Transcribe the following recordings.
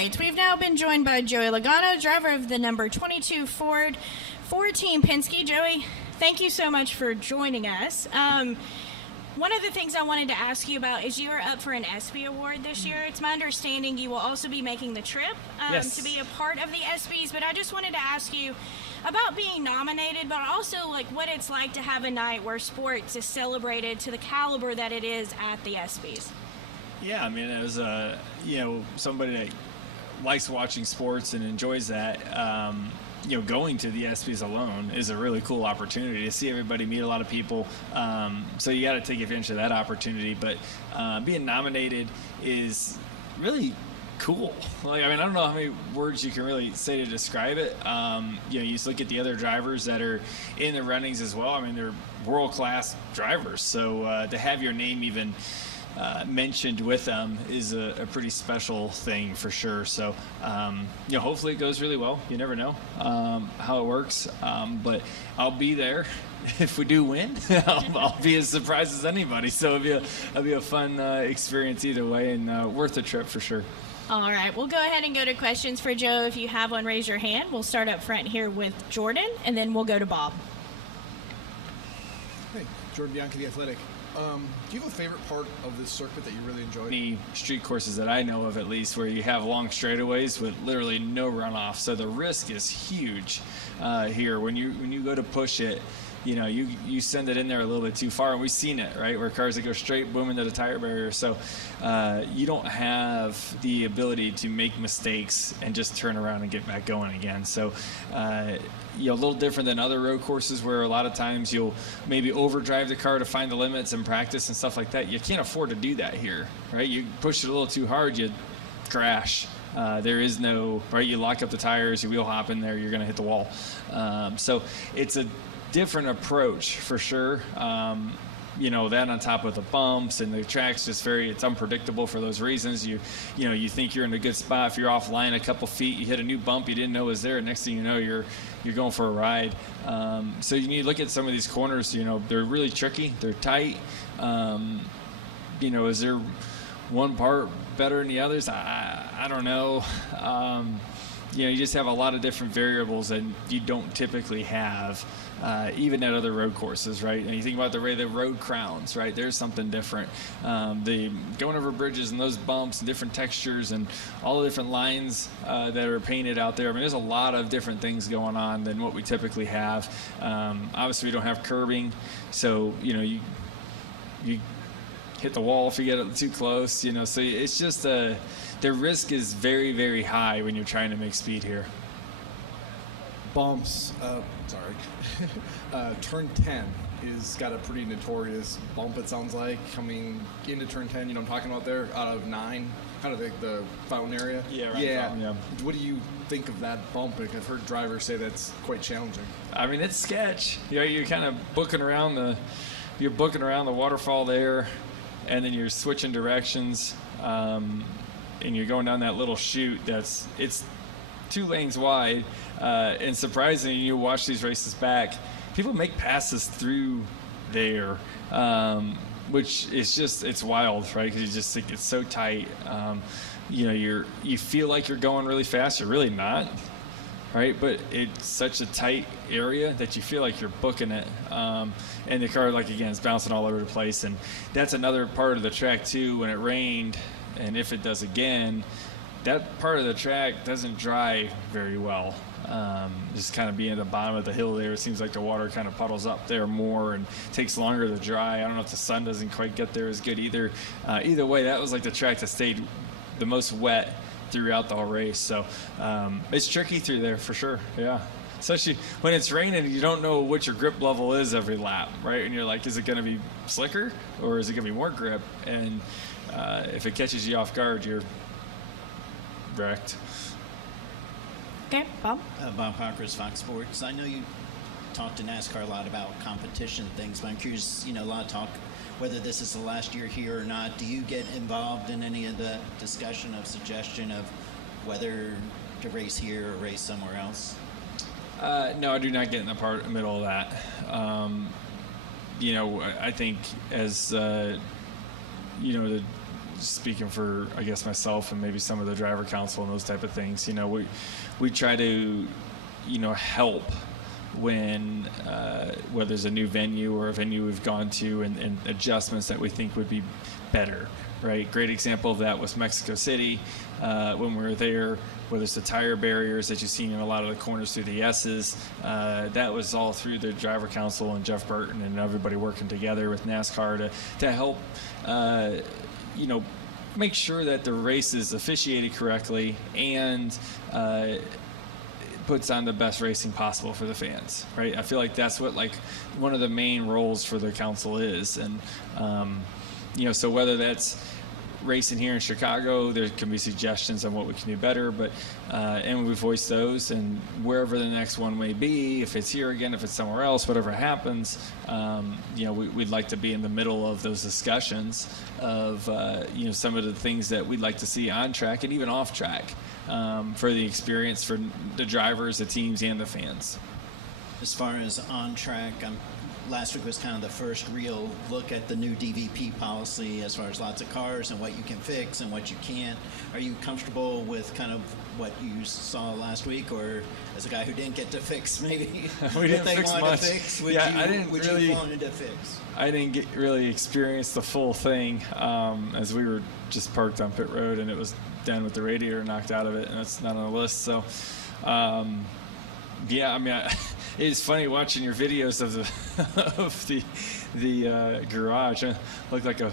right, we've now been joined by Joey Logano, driver of the number 22 Ford for Team Penske. Joey, thank you so much for joining us. One of the things I wanted to ask you about is you are up for an ESPY Award this year. It's my understanding you will also be making the trip Yes. to be a part of the ESPYs, but I just wanted to ask you about being nominated, but also like what it's like to have a night where sports is celebrated to the caliber that it is at the ESPYs. Yeah, I mean, as somebody that likes watching sports and enjoys that, going to the ESPYs alone is a really cool opportunity to see everybody, meet a lot of people. So you got to take advantage of that opportunity. But being nominated is really cool. I don't know how many words you can really say to describe it. You just look at the other drivers that are in the runnings as well. I mean, they're world-class drivers. So to have your name even mentioned with them is a pretty special thing for sure. So, hopefully it goes really well. You never know how it works, but I'll be there. If we do win, I'll be as surprised as anybody. So it'll be a fun experience either way, and worth the trip for sure. All right, we'll go ahead and go to questions for Joe. If you have one, raise your hand. We'll start up front here with Jordan, and then we'll go to Bob. Hey, Jordan Bianchi, The Athletic. Do you have a favorite part of this circuit that you really enjoy? Any street courses that I know of, at least, where you have long straightaways with literally no runoff, so the risk is huge here. When you go to push it, you send it in there a little bit too far, and we've seen it, right, where cars that go straight, boom, into the tire barrier. So you don't have the ability to make mistakes and just turn around and get back going again. So a little different than other road courses where a lot of times you'll maybe overdrive the car to find the limits and practice and stuff like that. You can't afford to do that here, right? You push it a little too hard, you crash. There is no, right, you lock up the tires, you wheel hop in there, you're going to hit the wall. So it's a different approach for sure. That on top of the bumps and the track's just it's unpredictable for those reasons. You think you're in a good spot. If you're offline a couple feet, you hit a new bump you didn't know was there. Next thing you know, you're going for a ride. So you need to look at some of these corners. They're really tricky. They're tight. Is there one part better than the others? I don't know. You just have a lot of different variables that you don't typically have, even at other road courses, right? And you think about the way the road crowns, right? There's something different. The going over bridges and those bumps and different textures and all the different lines that are painted out there. I mean, there's a lot of different things going on than what we typically have. Obviously, we don't have curbing, so you hit the wall if you get it too close. So it's just the risk is very, very high when you're trying to make speed here. Bumps, turn 10 is got a pretty notorious bump, it sounds like, coming into turn 10, I'm talking about there, out of 9, kind of the fountain area. Yeah, right. Yeah. Fountain, yeah. What do you think of that bump? I've heard drivers say that's quite challenging. I mean, it's sketch. You're kind of booking around the waterfall there, and then you're switching directions, and you're going down that little chute it's 2 lanes wide, and surprisingly, you watch these races back, people make passes through there, which is it's wild, right? Because you just think it's so tight. You feel like you're going really fast, you're really not, right? But it's such a tight area that you feel like you're booking it, and the car, like, again, is bouncing all over the place. And that's another part of the track too. When it rained, and if it does again, that part of the track doesn't dry very well. Just kind of being at the bottom of the hill there, it seems like the water kind of puddles up there more and takes longer to dry. I don't know if the sun doesn't quite get there as good either. Either way, that was like the track that stayed the most wet throughout the whole race. So it's tricky through there for sure. Yeah. Especially when it's raining, you don't know what your grip level is every lap, right? And you're like, is it going to be slicker or is it going to be more grip? And if it catches you off guard, you're wrecked. Okay, Bob? Bob Cockers, Fox Sports. I know you talk to NASCAR a lot about competition things, but I'm curious, a lot of talk, whether this is the last year here or not. Do you get involved in any of the discussion of suggestion of whether to race here or race somewhere else? No, I do not get in the middle of that. I think as, the speaking for, I guess, myself and maybe some of the driver council and those type of things, we try to, help when whether there's a new venue or a venue we've gone to and adjustments that we think would be better, right? Great example of that was Mexico City when we were there, whether it's the tire barriers that you've seen in a lot of the corners through the S's. That was all through the driver council and Jeff Burton and everybody working together with NASCAR to help, make sure that the race is officiated correctly and puts on the best racing possible for the fans, right? I feel like that's what one of the main roles for the council is. And, so whether that's racing here in Chicago, there can be suggestions on what we can do better, but and we voice those, and wherever the next one may be, if it's here again, if it's somewhere else, whatever happens, we'd like to be in the middle of those discussions of some of the things that we'd like to see on track and even off track for the experience for the drivers, the teams, and the fans. As far as on track, last week was kind of the first real look at the new DVP policy as far as lots of cars and what you can fix and what you can't. Are you comfortable with kind of what you saw last week, or as a guy who didn't get to fix, maybe we didn't fix much. I didn't really. You wanted to fix? I didn't really experience the full thing as we were just parked on pit road and it was done with the radiator knocked out of it, and it's not on the list. So. It's funny watching your videos of the garage. It looked like a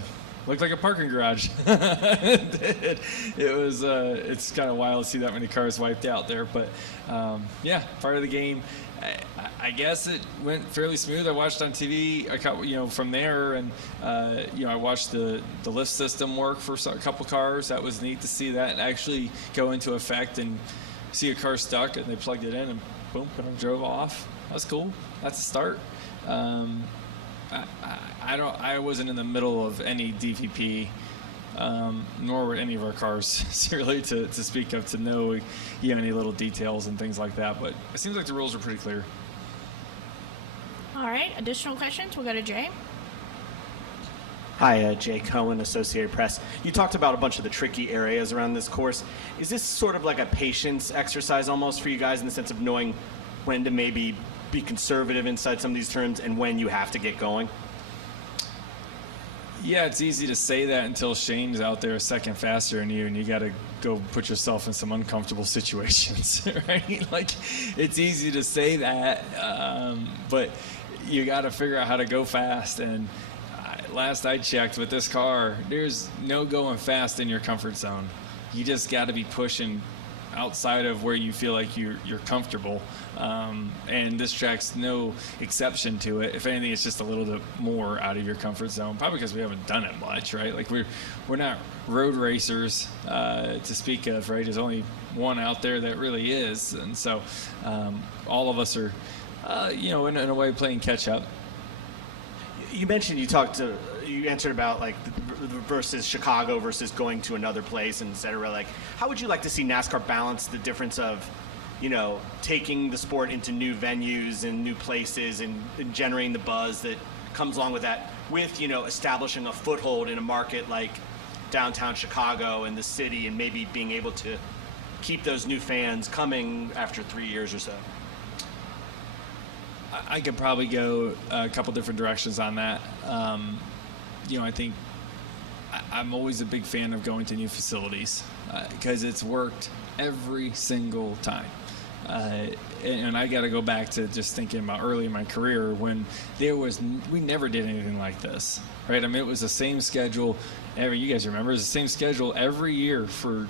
parking garage. It was. It's kind of wild to see that many cars wiped out there, but part of the game. I guess it went fairly smooth. I watched on TV a couple, from there, and I watched the lift system work for a couple cars. That was neat to see that actually go into effect and see a car stuck, and they plugged it in and boom, and I drove off. That's cool. That's a start. I wasn't in the middle of any DVP, nor were any of our cars really to speak of to know any little details and things like that. But it seems like the rules are pretty clear. All right. Additional questions? We'll go to Jay. Hi, Jay Cohen, Associated Press. You talked about a bunch of the tricky areas around this course. Is this sort of like a patience exercise almost for you guys in the sense of knowing when to maybe be conservative inside some of these turns and when you have to get going? Yeah, it's easy to say that until Shane's out there a second faster than you, and you got to go put yourself in some uncomfortable situations, right? Like, it's easy to say that, but you got to figure out how to go fast. And last I checked with this car, there's no going fast in your comfort zone. You just got to be pushing outside of where you feel like you're comfortable, and this track's no exception to it. If anything, it's just a little bit more out of your comfort zone, probably because we haven't done it much, right? Like we're not road racers to speak of, right? There's only one out there that really is, and so all of us are in a way playing catch up. You mentioned you answered about like versus Chicago versus going to another place and et cetera. Like, how would you like to see NASCAR balance the difference of, taking the sport into new venues and new places and generating the buzz that comes along with that, with, establishing a foothold in a market like downtown Chicago and the city, and maybe being able to keep those new fans coming after 3 years or so? I could probably go a couple different directions on that. I think I'm always a big fan of going to new facilities because it's worked every single time. And I got to go back to just thinking about early in my career when we never did anything like this, right? I mean, it was the same schedule. You guys remember, it was the same schedule every year for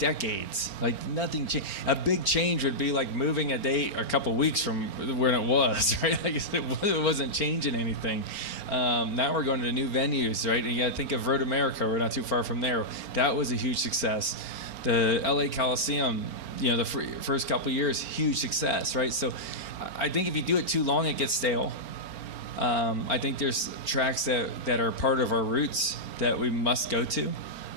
decades. Like nothing changed. A big change would be like moving a date a couple weeks from where it was, right? Like it wasn't changing anything. Now we're going to new venues, right? And you got to think of Road America. We're not too far from there. That was a huge success. The LA Coliseum, the first couple of years, huge success, right? So I think if you do it too long, it gets stale. I think there's tracks that are part of our roots that we must go to.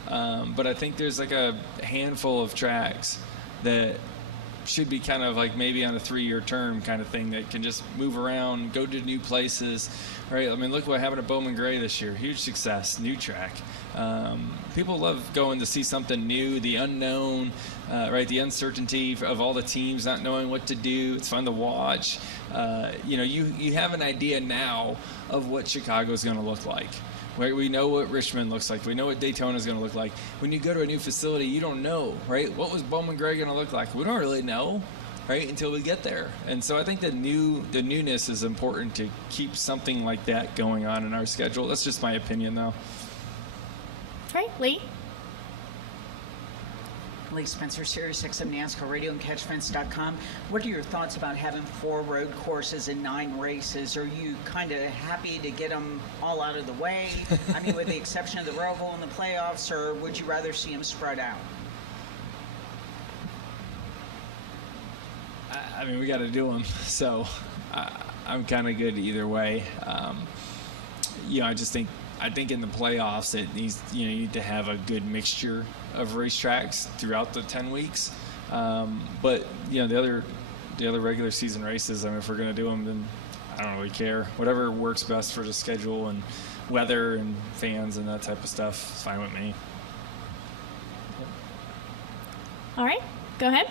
But I think there's like a handful of tracks that should be kind of like maybe on a 3-year term kind of thing that can just move around, go to new places, right? I mean, look what happened to Bowman Gray this year. Huge success, new track. People love going to see something new, the unknown, right? The uncertainty of all the teams not knowing what to do. It's fun to watch. You have an idea now of what Chicago is going to look like. Right? We know what Richmond looks like. We know what Daytona is going to look like. When you go to a new facility, you don't know, right? What was Bowman Gray going to look like? We don't really know, right, until we get there. And so I think the newness is important to keep something like that going on in our schedule. That's just my opinion, though. Right, Lee? Lee Spencer, Sirius XM NASCAR Radio and CatchFence.com. What are your thoughts about having 4 road courses and 9 races? Are you kind of happy to get them all out of the way? I mean, with the exception of the Roval and the playoffs, or would you rather see them spread out? I mean, we got to do them. So I'm kind of good either way. I think in the playoffs it needs, you need to have a good mixture of racetracks throughout the 10 weeks. But the other regular season races, I mean, if we're going to do them, then I don't really care. Whatever works best for the schedule and weather and fans and that type of stuff is fine with me. All right, go ahead.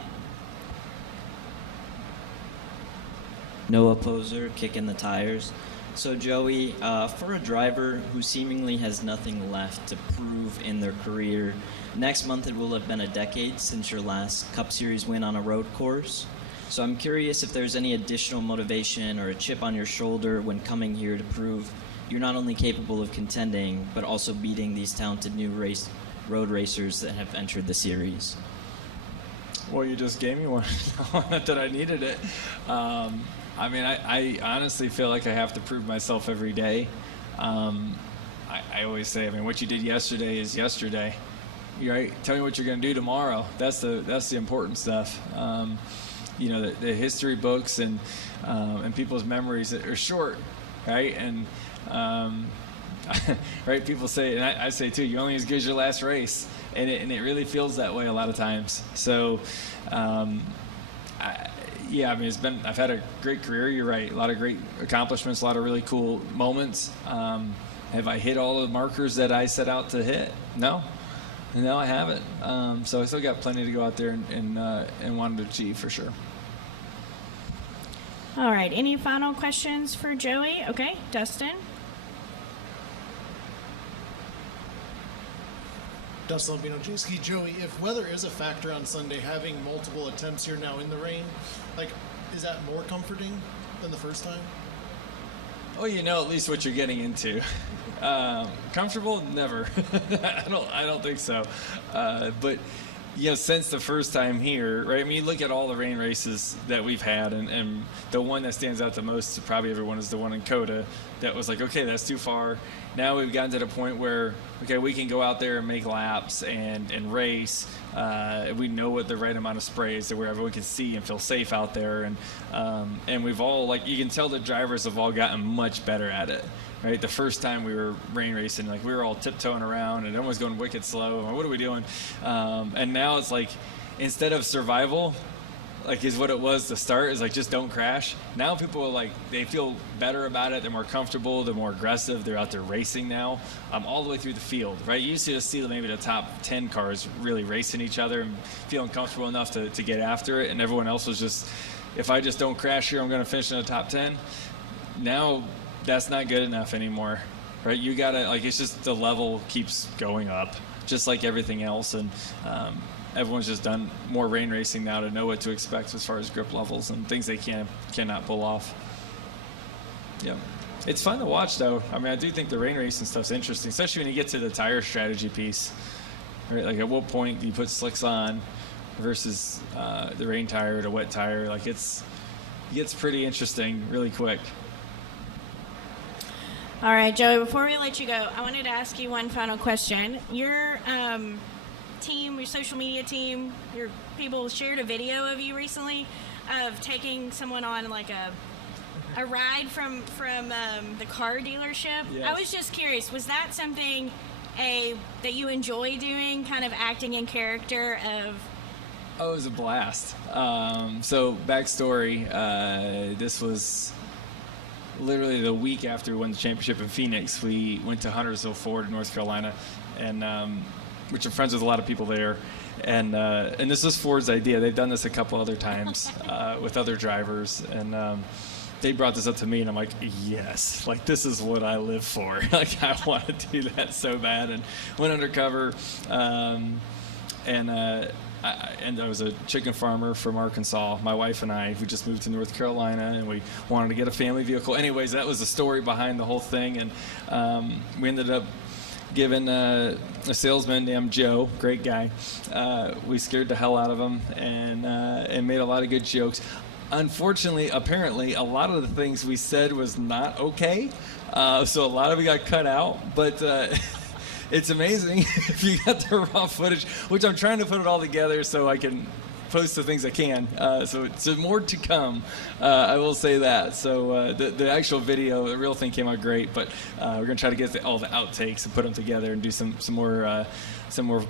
Noah Poser, kicking the tires. So Joey, for a driver who seemingly has nothing left to prove in their career, next month it will have been a decade since your last Cup Series win on a road course. So I'm curious if there's any additional motivation or a chip on your shoulder when coming here to prove you're not only capable of contending, but also beating these talented new road racers that have entered the series. Well, you just gave me one. Not that I needed it. I mean, I honestly feel like I have to prove myself every day. I always say, I mean, what you did yesterday is yesterday. Right? Tell me what you're going to do tomorrow. That's the important stuff. The history books and people's memories are short, right? And right, people say, and I say too, you're only as good as your last race, and it really feels that way a lot of times. So. I've had a great career. You're right. A lot of great accomplishments, a lot of really cool moments. Have I hit all the markers that I set out to hit? No, I haven't. So I still got plenty to go out there and want to achieve for sure. All right, any final questions for Joey? Okay, Dustin? Dustin Albino, J-Ski. Joey, if weather is a factor on Sunday, having multiple attempts here now in the rain, is that more comforting than the first time? Oh, at least what you're getting into. Comfortable? Never. I don't think so. But since the first time here, right? I mean, you look at all the rain races that we've had, and the one that stands out the most to probably everyone is the one in Coda. That was like, okay, that's too far. Now we've gotten to the point where, okay, we can go out there and make laps and race. We know what the right amount of spray is, where everyone can see and feel safe out there. And we've all, you can tell the drivers have all gotten much better at it. Right, the first time we were rain racing, we were all tiptoeing around and everyone's going wicked slow. What are we doing? And now it's instead of survival, is what it was to start, is just don't crash. Now people are they feel better about it. They're more comfortable. They're more aggressive. They're out there racing now, all the way through the field. Right, you used to just see maybe the top 10 cars really racing each other and feeling comfortable enough to get after it, and everyone else was just, if I just don't crash here, I'm going to finish in the top 10. Now. That's not good enough anymore, right? You gotta, it's just the level keeps going up, just like everything else, and everyone's just done more rain racing now to know what to expect as far as grip levels and things they cannot pull off. Yeah, it's fun to watch though. I mean, I do think the rain racing stuff's interesting, especially when you get to the tire strategy piece, right? At what point do you put slicks on versus the rain tire or the wet tire? It gets pretty interesting really quick. All right, Joey, before we let you go, I wanted to ask you one final question. Your team, your social media team, your people shared a video of you recently of taking someone on a ride from the car dealership. Yes. I was just curious, was that something that you enjoy doing, kind of acting in character of Oh, it was a blast. So backstory, this was literally the week after we won the championship in Phoenix. We went to Huntersville Ford in North Carolina, and which are friends with a lot of people there. And this was Ford's idea. They've done this a couple other times with other drivers, and they brought this up to me, and I'm like, yes, like this is what I live for. Like I want to do that so bad, and went undercover, and I was a chicken farmer from Arkansas. My wife and I, we just moved to North Carolina, and we wanted to get a family vehicle. Anyways, that was the story behind the whole thing, and we ended up giving a salesman named Joe, great guy. We scared the hell out of him and made a lot of good jokes. Unfortunately, apparently, a lot of the things we said was not okay, so a lot of it got cut out, but it's amazing if you got the raw footage, which I'm trying to put it all together so I can post the things I can. So more to come, I will say that. So the actual video, the real thing came out great, but we're going to try to get all the outtakes and put them together and do some more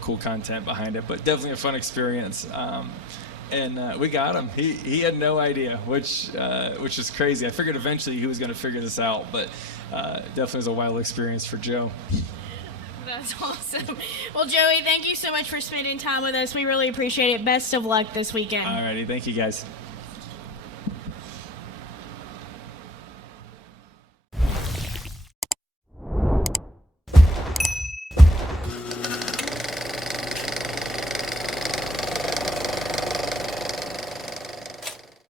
cool content behind it, but definitely a fun experience. And we got him. He had no idea, which is crazy. I figured eventually he was going to figure this out, but definitely was a wild experience for Joe. That's awesome. Well, Joey, thank you so much for spending time with us. We really appreciate it. Best of luck this weekend. All righty. Thank you, guys.